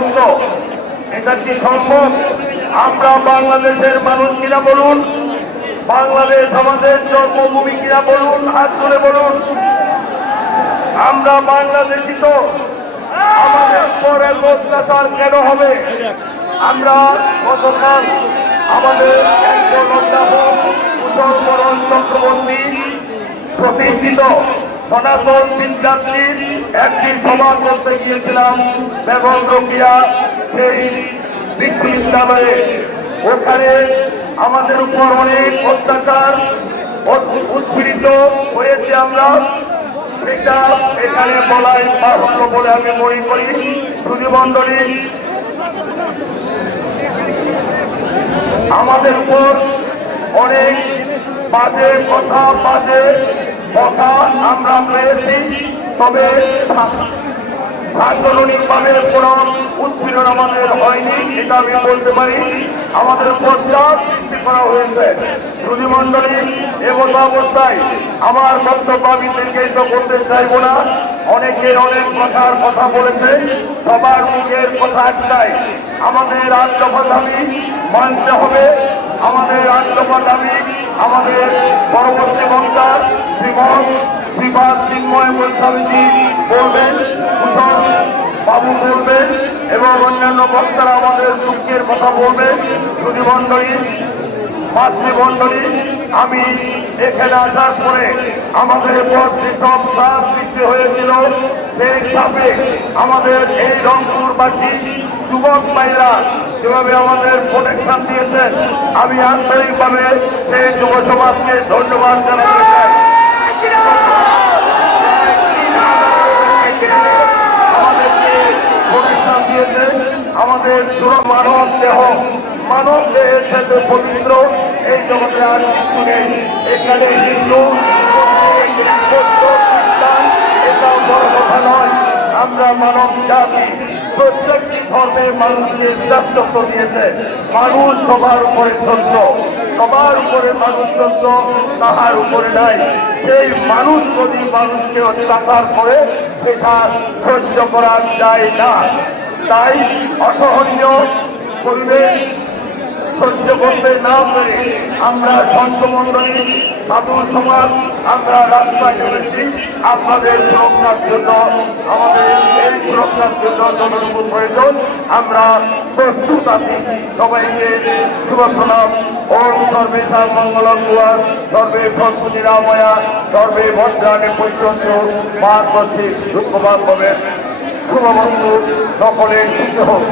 মুহূর্ত, এটা কি সম্ভব? আমরা বাংলাদেশের মানুষ কিনা বলুন, বাংলাদেশ আমাদের জন্মভূমি কিনা বলুন, হাত তুলে বলুন। আমরা বাংলাদেশি তো, আমাদের পরে অত্যাচার কেন হবে? আমরা গতকাল আমাদের একজন অধ্যাপক কুশল চক্রবর্তী প্রতিষ্ঠিত সনাতন বিদ্যার্থীর একটি সভা করতে গিয়েছিলাম বেগম রোকেয়া সেই বিশ্ববিদ্যালয়ে। ওখানে আমাদের উপর অনেক অত্যাচার উৎপীড়িত হয়েছে, আমরা সেটা এখানে বলাই বাহুল্য বলে আমি মনে করি। সুধীমণ্ডলী, আমাদের উপর অনেক বাজে কথা আমরা পেয়েছি, তবে সাংগঠনিকভাবে কোন উৎপীড়ন আমাদের হয়নি, এটা আমি বলতে পারি। আমাদের উপর চাপ সৃষ্টি করা হয়েছে। সুধীমণ্ডলী, এমন অবস্থায় আমার বক্তব্য আমি দীর্ঘায়িত করতে চাইব না। অনেকের অনেক কথা বলেছে, সবার মুখের কথা একটাই, আমাদের 8 দফা দাবি মানতে হবে। আমাদের 8 দফা দাবি আমাদের পরবর্তী বক্তা শ্রীপাদ চিন্ময় গোস্বামীজি বলবেন, কুশল বাবু বলবেন এবং অন্যান্য বক্তারা আমাদের দুঃখের কথা বলবেন। সুধীমণ্ডলী, মাতৃমণ্ডলী, আমি এখানে আসার পরে আমাদের উপর যেসব চাপ সৃষ্টি হয়েছিল, সেই চাপে আমাদের এই রংপুরবাসী যুবক ভাইরা যেভাবে আমাদের প্রোটেকশন দিয়েছেন, আমি আন্তরিকভাবে সেই যুব সমাজকে ধন্যবাদ জানাতে চাই। আমাদেরকে প্রোটেকশন দিয়েছেন, আমাদের মানব দেহের সাথে পবিত্র এই জগতে আর কিছু নেই। এখানে হিন্দু এটা বড় কথা নয়। আমরা মানব জাতি, প্রত্যেকটি ধর্মের মানুষকে শ্রেষ্ঠত্ব দিয়েছে। মানুষ সবার উপরে শ্রেষ্ঠ, সবার উপরে মানুষ শ্রেষ্ঠ, তাহার উপরে নাই। সেই মানুষ যদি মানুষকে অত্যাচার করে, সেটা সহ্য করা যায় না। তাই অসহনীয় পরিবেশ সহ্য করতে না পেরে আমরা সন্তমণ্ডলী, সাধু সমাজ, আমরা রাস্তায় নেমেছি আপনাদের সুরক্ষার জন্য। আমাদের এই সুরক্ষার জন্য যতটুকু প্রয়োজন আমরা প্রস্তুত আছি। সবাইকে শুভ প্রণাম। ওম সর্বে মঙ্গলম ভুয়া, সর্বে সরস্বতী রাময়া, সর্বে ভদ্রাণে পৈতস্য মা দুঃখবাদ হবে। শুভবন্ধু সকলের কিছু হোক।